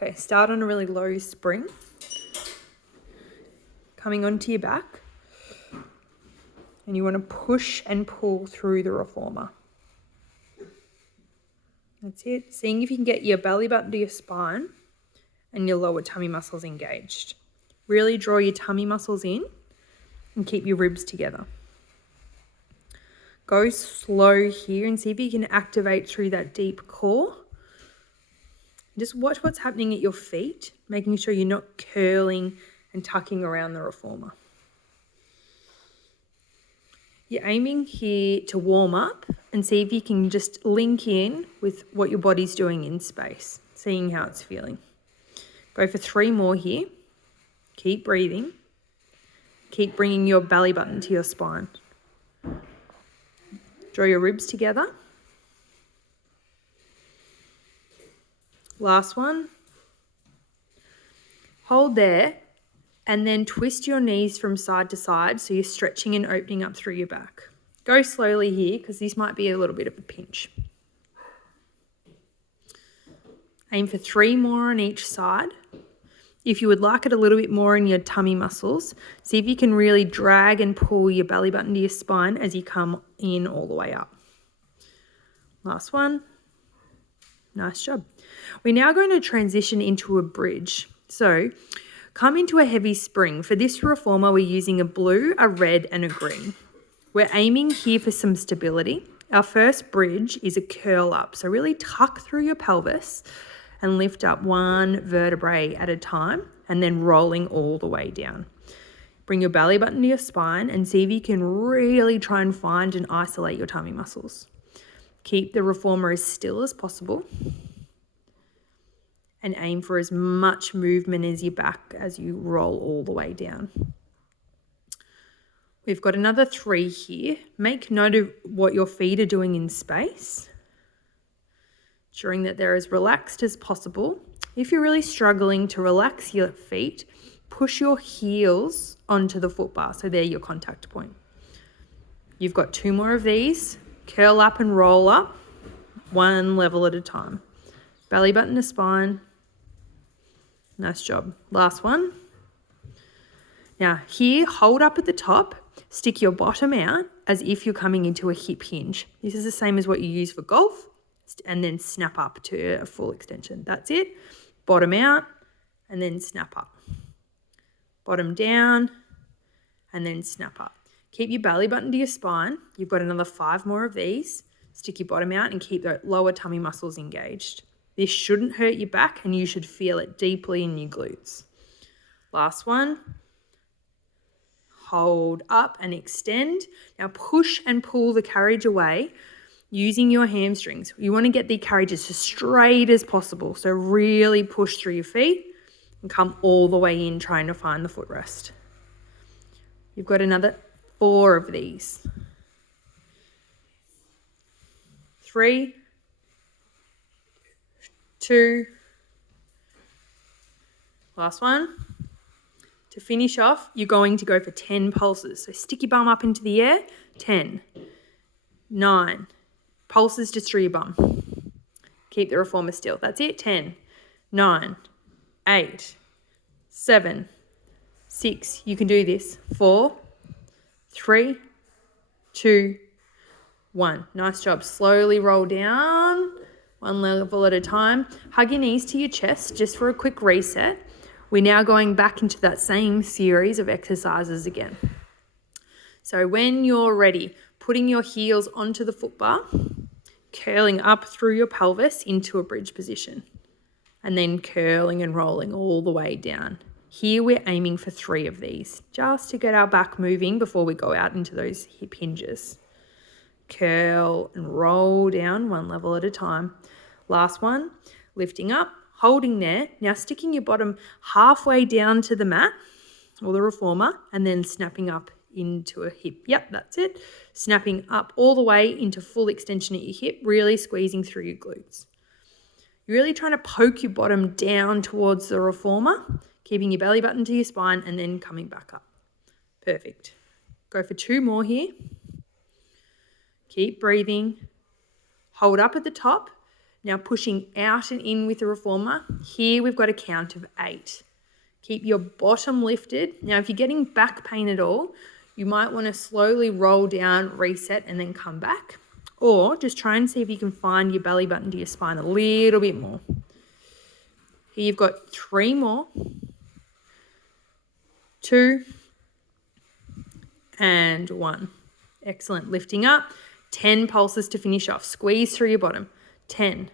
Okay, start on a really low spring. Coming onto your back. And you want to push and pull through the reformer. That's it. Seeing if you can get your belly button to your spine and your lower tummy muscles engaged. Really draw your tummy muscles in and keep your ribs together. Go slow here and see if you can activate through that deep core. Just watch what's happening at your feet, making sure you're not curling and tucking around the reformer. You're aiming here to warm up and see if you can just link in with what your body's doing in space, seeing how it's feeling. Go for 3 more here. Keep breathing. Keep bringing your belly button to your spine. Draw your ribs together. Last one. Hold there and then twist your knees from side to side so you're stretching and opening up through your back. Go slowly here because this might be a little bit of a pinch. Aim for 3 more on each side. If you would like it a little bit more in your tummy muscles, see if you can really drag and pull your belly button to your spine as you come in all the way up. Last one. Nice job. We're now going to transition into a bridge. So come into a heavy spring. For this reformer, we're using a blue, a red, and a green. We're aiming here for some stability. Our first bridge is a curl up. So really tuck through your pelvis and lift up 1 vertebrae at a time and then rolling all the way down. Bring your belly button to your spine and see if you can really try and find and isolate your tummy muscles. Keep the reformer as still as possible and aim for as much movement as your back as you roll all the way down. We've got another 3 here. Make note of what your feet are doing in space, ensuring that they're as relaxed as possible. If you're really struggling to relax your feet, push your heels onto the foot bar. So they're your contact point. You've got 2 more of these. Curl up and roll up, 1 level at a time. Belly button to spine. Nice job. Last one. Now here, hold up at the top, stick your bottom out as if you're coming into a hip hinge. This is the same as what you use for golf, and then snap up to a full extension. That's it. Bottom out and then snap up. Bottom down and then snap up. Keep your belly button to your spine. You've got another 5 more of these. Stick your bottom out and keep the lower tummy muscles engaged. This shouldn't hurt your back and you should feel it deeply in your glutes. Last one. Hold up and extend. Now push and pull the carriage away using your hamstrings. You want to get the carriages as straight as possible. So really push through your feet and come all the way in trying to find the footrest. You've got another 4 of these. 3, 2, last one. To finish off, you're going to go for 10 pulses. So stick your bum up into the air. 10, 9, pulses just through your bum. Keep the reformer still. That's it. 10, 9, 8, 7, 6. You can do this. 4, 3, 2, 1. Nice job. Slowly roll down, 1 level at a time. Hug your knees to your chest just for a quick reset. We're now going back into that same series of exercises again. So when you're ready, putting your heels onto the foot bar, curling up through your pelvis into a bridge position, and then curling and rolling all the way down. Here we're aiming for 3 of these, just to get our back moving before we go out into those hip hinges. Curl and roll down 1 level at a time. Last one, lifting up, holding there. Now sticking your bottom halfway down to the mat or the reformer and then snapping up into a hip. Yep, that's it. Snapping up all the way into full extension at your hip, really squeezing through your glutes. You're really trying to poke your bottom down towards the reformer, keeping your belly button to your spine and then coming back up. Perfect. Go for 2 more here. Keep breathing. Hold up at the top. Now pushing out and in with the reformer. Here we've got a count of 8. Keep your bottom lifted. Now if you're getting back pain at all, you might want to slowly roll down, reset, and then come back. Or just try and see if you can find your belly button to your spine a little bit more. Here you've got 3 more. 2 and 1. Excellent. Lifting up. 10 pulses to finish off. Squeeze through your bottom. 10,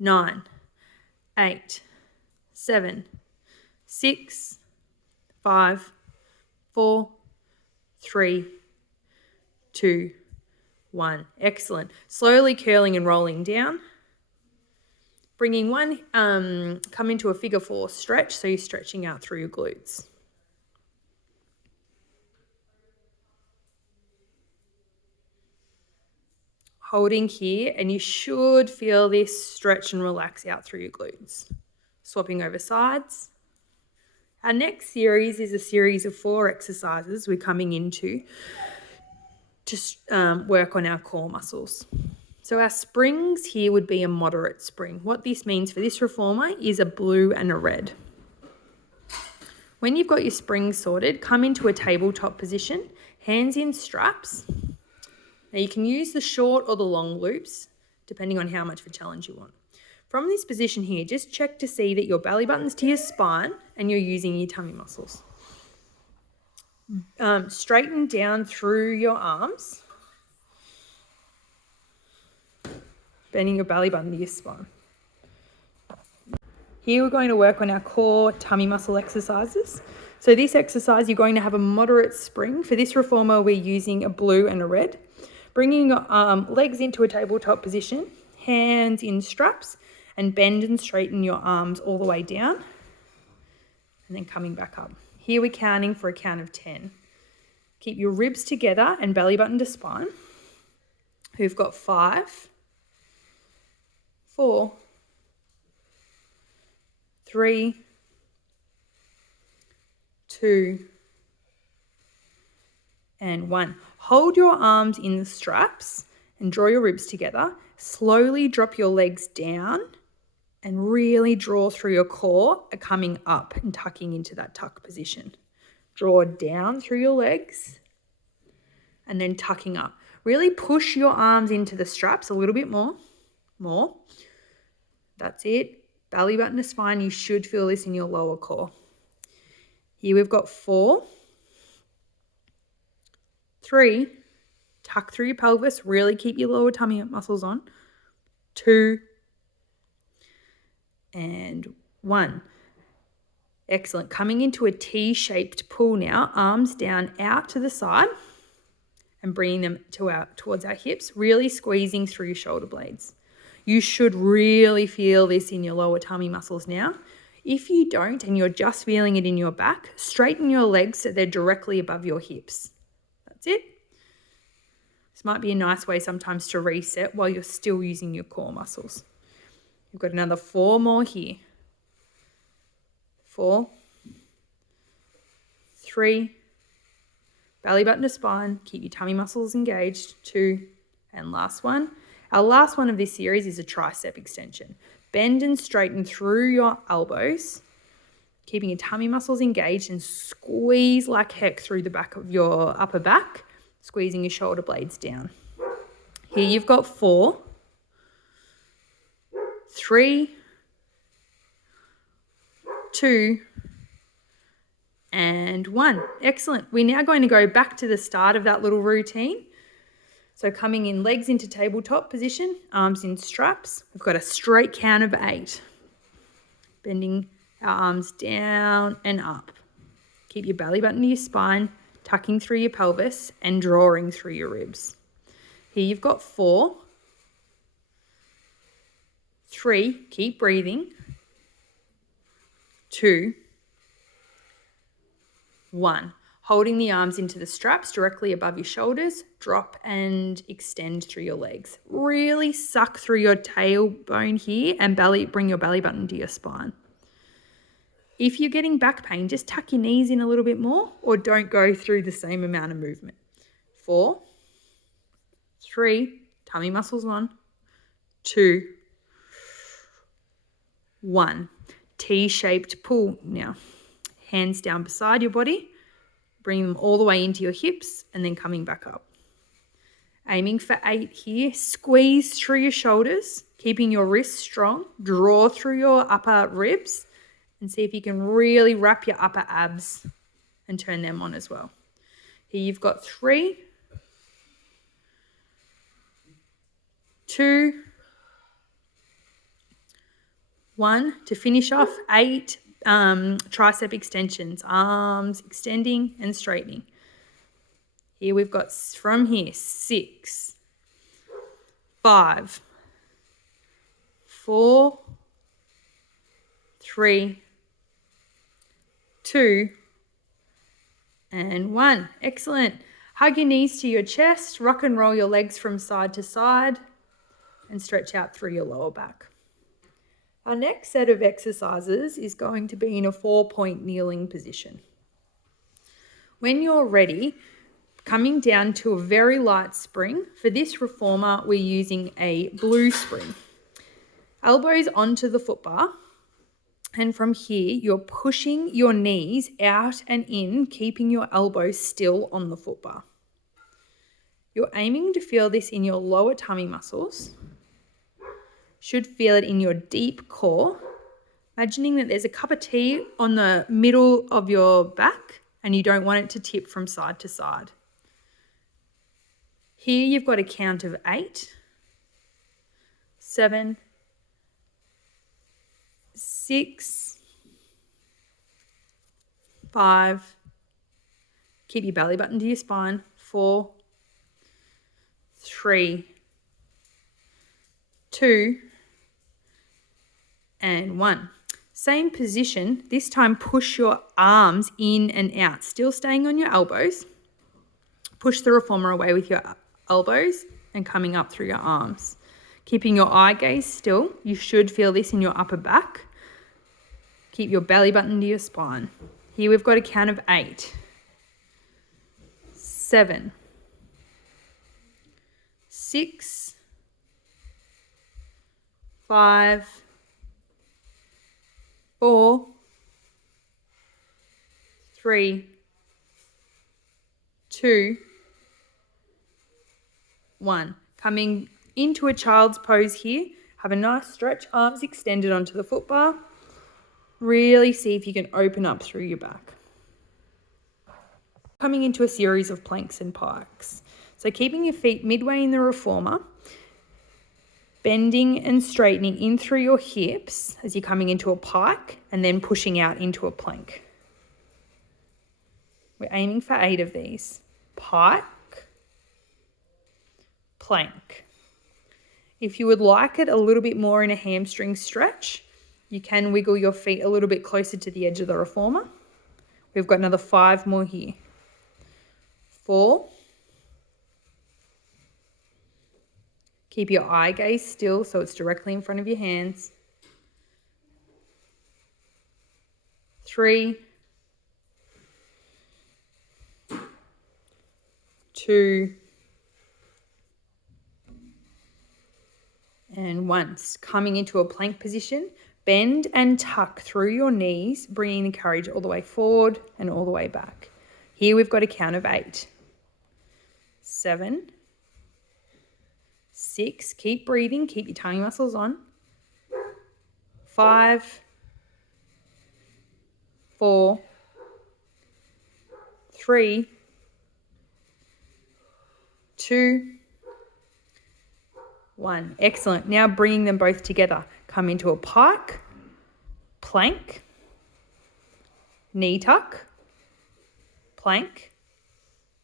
9, 8, 7, 6, 5, 4, 3, 2, 1. Excellent. Slowly curling and rolling down. Bringing one, come into a figure 4 stretch, so you're stretching out through your glutes. Holding here, and you should feel this stretch and relax out through your glutes. Swapping over sides. Our next series is a series of 4 exercises we're coming into to work on our core muscles. So our springs here would be a moderate spring. What this means for this reformer is a blue and a red. When you've got your springs sorted, come into a tabletop position, hands in straps. Now you can use the short or the long loops, depending on how much of a challenge you want. From this position here, just check to see that your belly button's to your spine and you're using your tummy muscles. Straighten down through your arms, bending your belly button to your spine. Here we're going to work on our core tummy muscle exercises. So this exercise, you're going to have a moderate spring. For this reformer, we're using a blue and a red. Bringing your legs into a tabletop position, hands in straps, and bend and straighten your arms all the way down, and then coming back up. Here we're counting for a count of 10. Keep your ribs together and belly button to spine. We've got 5, 4, 3, 2, and 1. Hold your arms in the straps and draw your ribs together. Slowly drop your legs down and really draw through your core, coming up and tucking into that tuck position. Draw down through your legs and then tucking up. Really push your arms into the straps a little bit more. More. That's it. Belly button to spine. You should feel this in your lower core. Here we've got 4, 3, tuck through your pelvis, really keep your lower tummy muscles on. 2, and 1. Excellent. Coming into a T-shaped pull now, arms down out to the side and bringing them towards our hips, really squeezing through your shoulder blades. You should really feel this in your lower tummy muscles now. If you don't and you're just feeling it in your back, straighten your legs so they're directly above your hips. That's it. This might be a nice way sometimes to reset while you're still using your core muscles. You've got another 4 more here. 4, 3, belly button to spine, keep your tummy muscles engaged. 2, and last one. Our last one of this series is a tricep extension. Bend and straighten through your elbows, keeping your tummy muscles engaged, and squeeze like heck through the back of your upper back, squeezing your shoulder blades down. Here you've got 4, 3, 2, and 1. Excellent. We're now going to go back to the start of that little routine. So coming in, legs into tabletop position, arms in straps. We've got a straight count of 8. Bending our arms down and up. Keep your belly button to your spine, tucking through your pelvis and drawing through your ribs. Here you've got 4, 3, keep breathing. 2, 1. Holding the arms into the straps directly above your shoulders, drop and extend through your legs. Really suck through your tailbone here and bring your belly button to your spine. If you're getting back pain, just tuck your knees in a little bit more or don't go through the same amount of movement. 4, 3, tummy muscles on. 2, 1. T-shaped pull now. Hands down beside your body. Bring them all the way into your hips and then coming back up. Aiming for 8 here. Squeeze through your shoulders, keeping your wrists strong. Draw through your upper ribs and see if you can really wrap your upper abs and turn them on as well. Here you've got 3, 2, 1. To finish off, 8 tricep extensions, arms extending and straightening. Here we've got from here 6, 5, 4, 3, 2, and 1. Excellent. Hug your knees to your chest, rock and roll your legs from side to side, and stretch out through your lower back. Our next set of exercises is going to be in a 4-point kneeling position. When you're ready, coming down to a very light spring. For this reformer, we're using a blue spring. Elbows onto the footbar. And from here, you're pushing your knees out and in, keeping your elbows still on the footbar. You're aiming to feel this in your lower tummy muscles. Should feel it in your deep core. Imagining that there's a cup of tea on the middle of your back and you don't want it to tip from side to side. Here you've got a count of 8, 7, 6, 5, keep your belly button to your spine, 4, 3, 2, and 1. Same position, this time push your arms in and out, still staying on your elbows. Push the reformer away with your elbows and coming up through your arms. Keeping your eye gaze still, you should feel this in your upper back. Keep your belly button to your spine. Here we've got a count of 8, 7, 6, 5, 4, 3, 2, 1. Coming into a child's pose here. Have a nice stretch, arms extended onto the footbar. Really see if you can open up through your back. Coming into a series of planks and pikes. So keeping your feet midway in the reformer, bending and straightening in through your hips as you're coming into a pike and then pushing out into a plank. We're aiming for 8 of these. Pike, plank. If you would like it a little bit more in a hamstring stretch, you can wiggle your feet a little bit closer to the edge of the reformer. We've got another 5 more here. 4. Keep your eye gaze still so it's directly in front of your hands. 3, 2, and 1. Coming into a plank position, bend and tuck through your knees, bringing the carriage all the way forward and all the way back. Here we've got a count of 8, 7, 6, keep breathing, keep your tummy muscles on, 5, 4, 3, 2, 1. Excellent. Now bringing them both together. Come into a pike, plank, knee tuck, plank,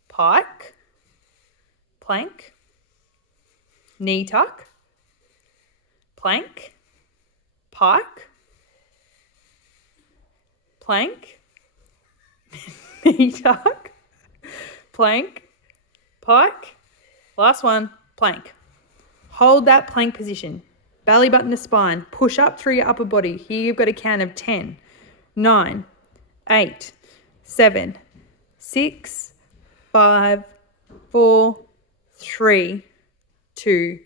pike, plank, knee tuck, plank, pike, plank, knee tuck, plank, pike. Last one, plank. Hold that plank position. Belly button to spine. Push up through your upper body. Here you've got a count of 10, 9, 8, 7, 6, 5, 4, 3, 2,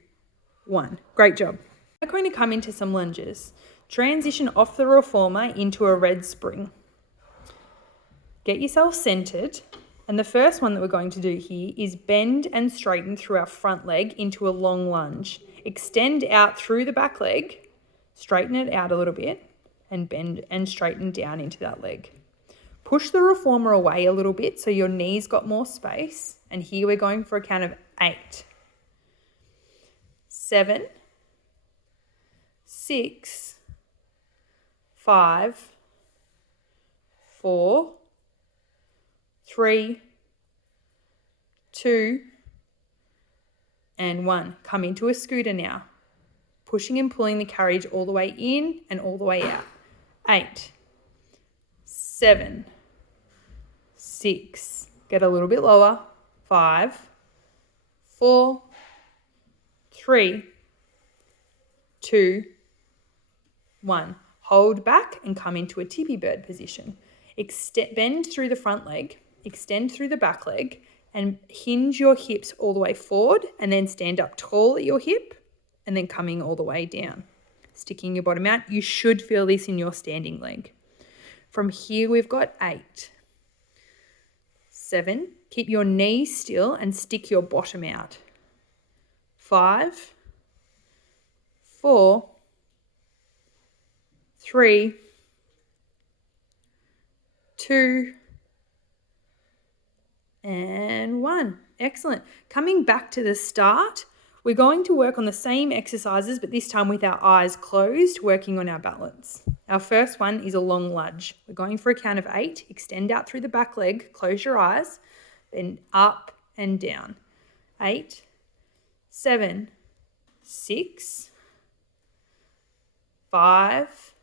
1. Great job. We're going to come into some lunges. Transition off the reformer into a red spring. Get yourself centered. And the first one that we're going to do here is bend and straighten through our front leg into a long lunge. Extend out through the back leg, straighten it out a little bit, and bend and straighten down into that leg. Push the reformer away a little bit so your knees got more space. And here we're going for a count of 8, 7, 6, 5, 4, 3, 2, and 1. Come into a scooter now. Pushing and pulling the carriage all the way in and all the way out. 8, 7, 6, get a little bit lower. 5, 4, 3, 2, 1. Hold back and come into a tippy bird position. Bend through the front leg, extend through the back leg, and hinge your hips all the way forward, and then stand up tall at your hip, and then coming all the way down. Sticking your bottom out. You should feel this in your standing leg. From here, we've got 8, 7. Keep your knees still and stick your bottom out. 5, 4, 3, 2, and 1. Excellent. Coming back to the start, we're going to work on the same exercises, but this time with our eyes closed, working on our balance. Our first one is a long lunge. We're going for a count of 8. Extend out through the back leg, close your eyes, then up and down. 8, 7, 6, 5,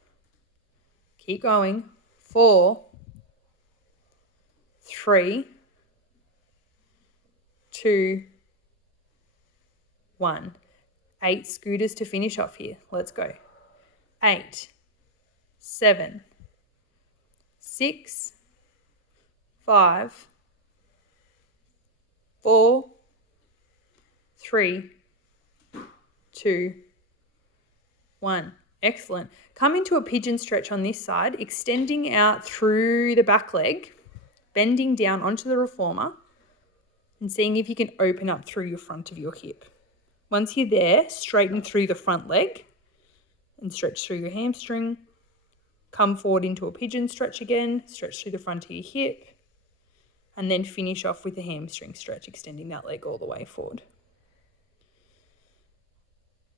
keep going, 4, 3, 2, 1. 8 scooters to finish off here. Let's go. 8, 7, 6, 5, 4, 3, 2, 1. Excellent. Come into a pigeon stretch on this side, extending out through the back leg, bending down onto the reformer, and seeing if you can open up through your front of your hip. Once you're there, straighten through the front leg and stretch through your hamstring. Come forward into a pigeon stretch again, stretch through the front of your hip, and then finish off with a hamstring stretch, extending that leg all the way forward.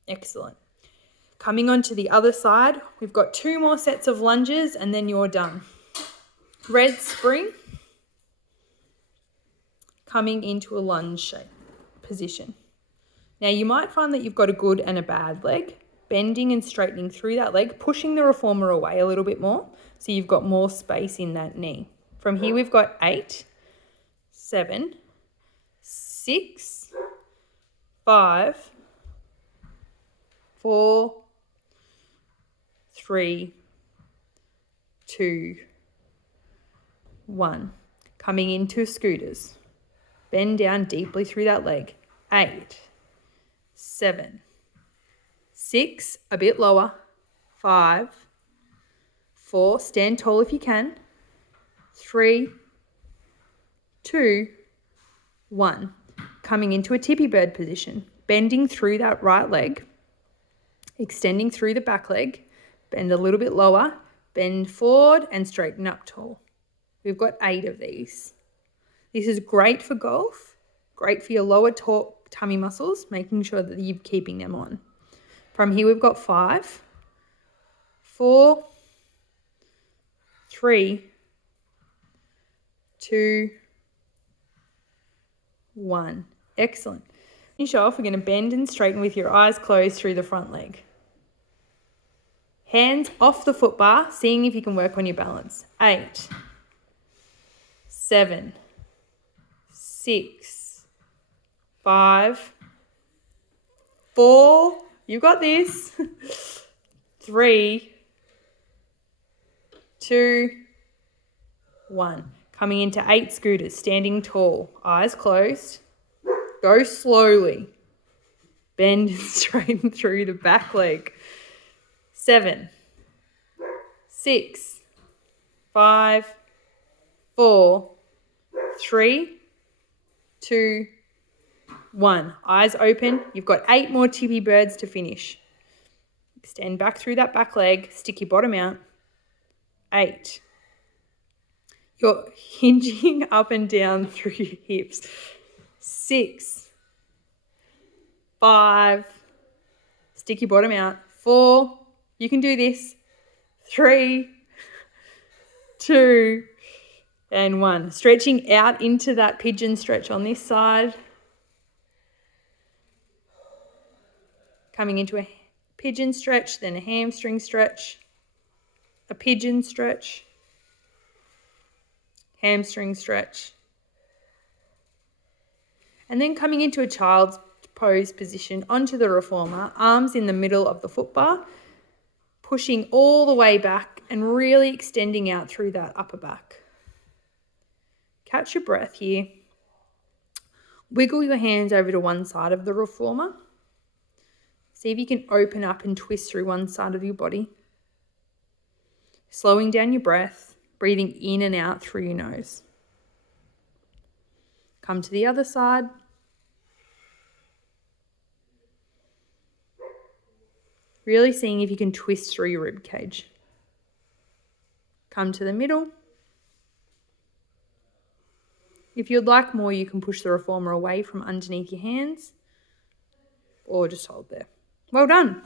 Excellent. Coming on to the other side, we've got 2 more sets of lunges and then you're done. Red spring, coming into a lunge shape position. Now you might find that you've got a good and a bad leg, bending and straightening through that leg, pushing the reformer away a little bit more so you've got more space in that knee. From here we've got 8, 7, 6, 5, 4, 3, 2, 1. Coming into scooters. Bend down deeply through that leg. 8, 7, 6, a bit lower. 5, 4, stand tall if you can. 3, 2, 1. Coming into a tippy bird position. Bending through that right leg. Extending through the back leg. Bend a little bit lower. Bend forward and straighten up tall. We've got 8 of these. This is great for golf, great for your lower tummy muscles, making sure that you're keeping them on. From here, we've got 5, 4, 3, 2, 1. Excellent. Finish off, we're going to bend and straighten with your eyes closed through the front leg. Hands off the foot bar, seeing if you can work on your balance. 8, 7, 6, 5, 4, you got this. 3, 2, 1. Coming into 8 scooters, standing tall, eyes closed. Go slowly. Bend and straighten through the back leg. 7, 6, 5, 4, 3, 2, 1. Eyes open. You've got 8 more tippy birds to finish. Extend back through that back leg. Stick your bottom out. 8. You're hinging up and down through your hips. 6, 5. Stick your bottom out. 4. You can do this. 3, 2, and 1. Stretching out into that pigeon stretch on this side. Coming into a pigeon stretch, then a hamstring stretch, a pigeon stretch, hamstring stretch. And then coming into a child's pose position onto the reformer, arms in the middle of the foot bar, pushing all the way back and really extending out through that upper back. Catch your breath here. Wiggle your hands over to one side of the reformer. See if you can open up and twist through one side of your body. Slowing down your breath, breathing in and out through your nose. Come to the other side. Really seeing if you can twist through your rib cage. Come to the middle. If you'd like more, you can push the reformer away from underneath your hands or just hold there. Well done.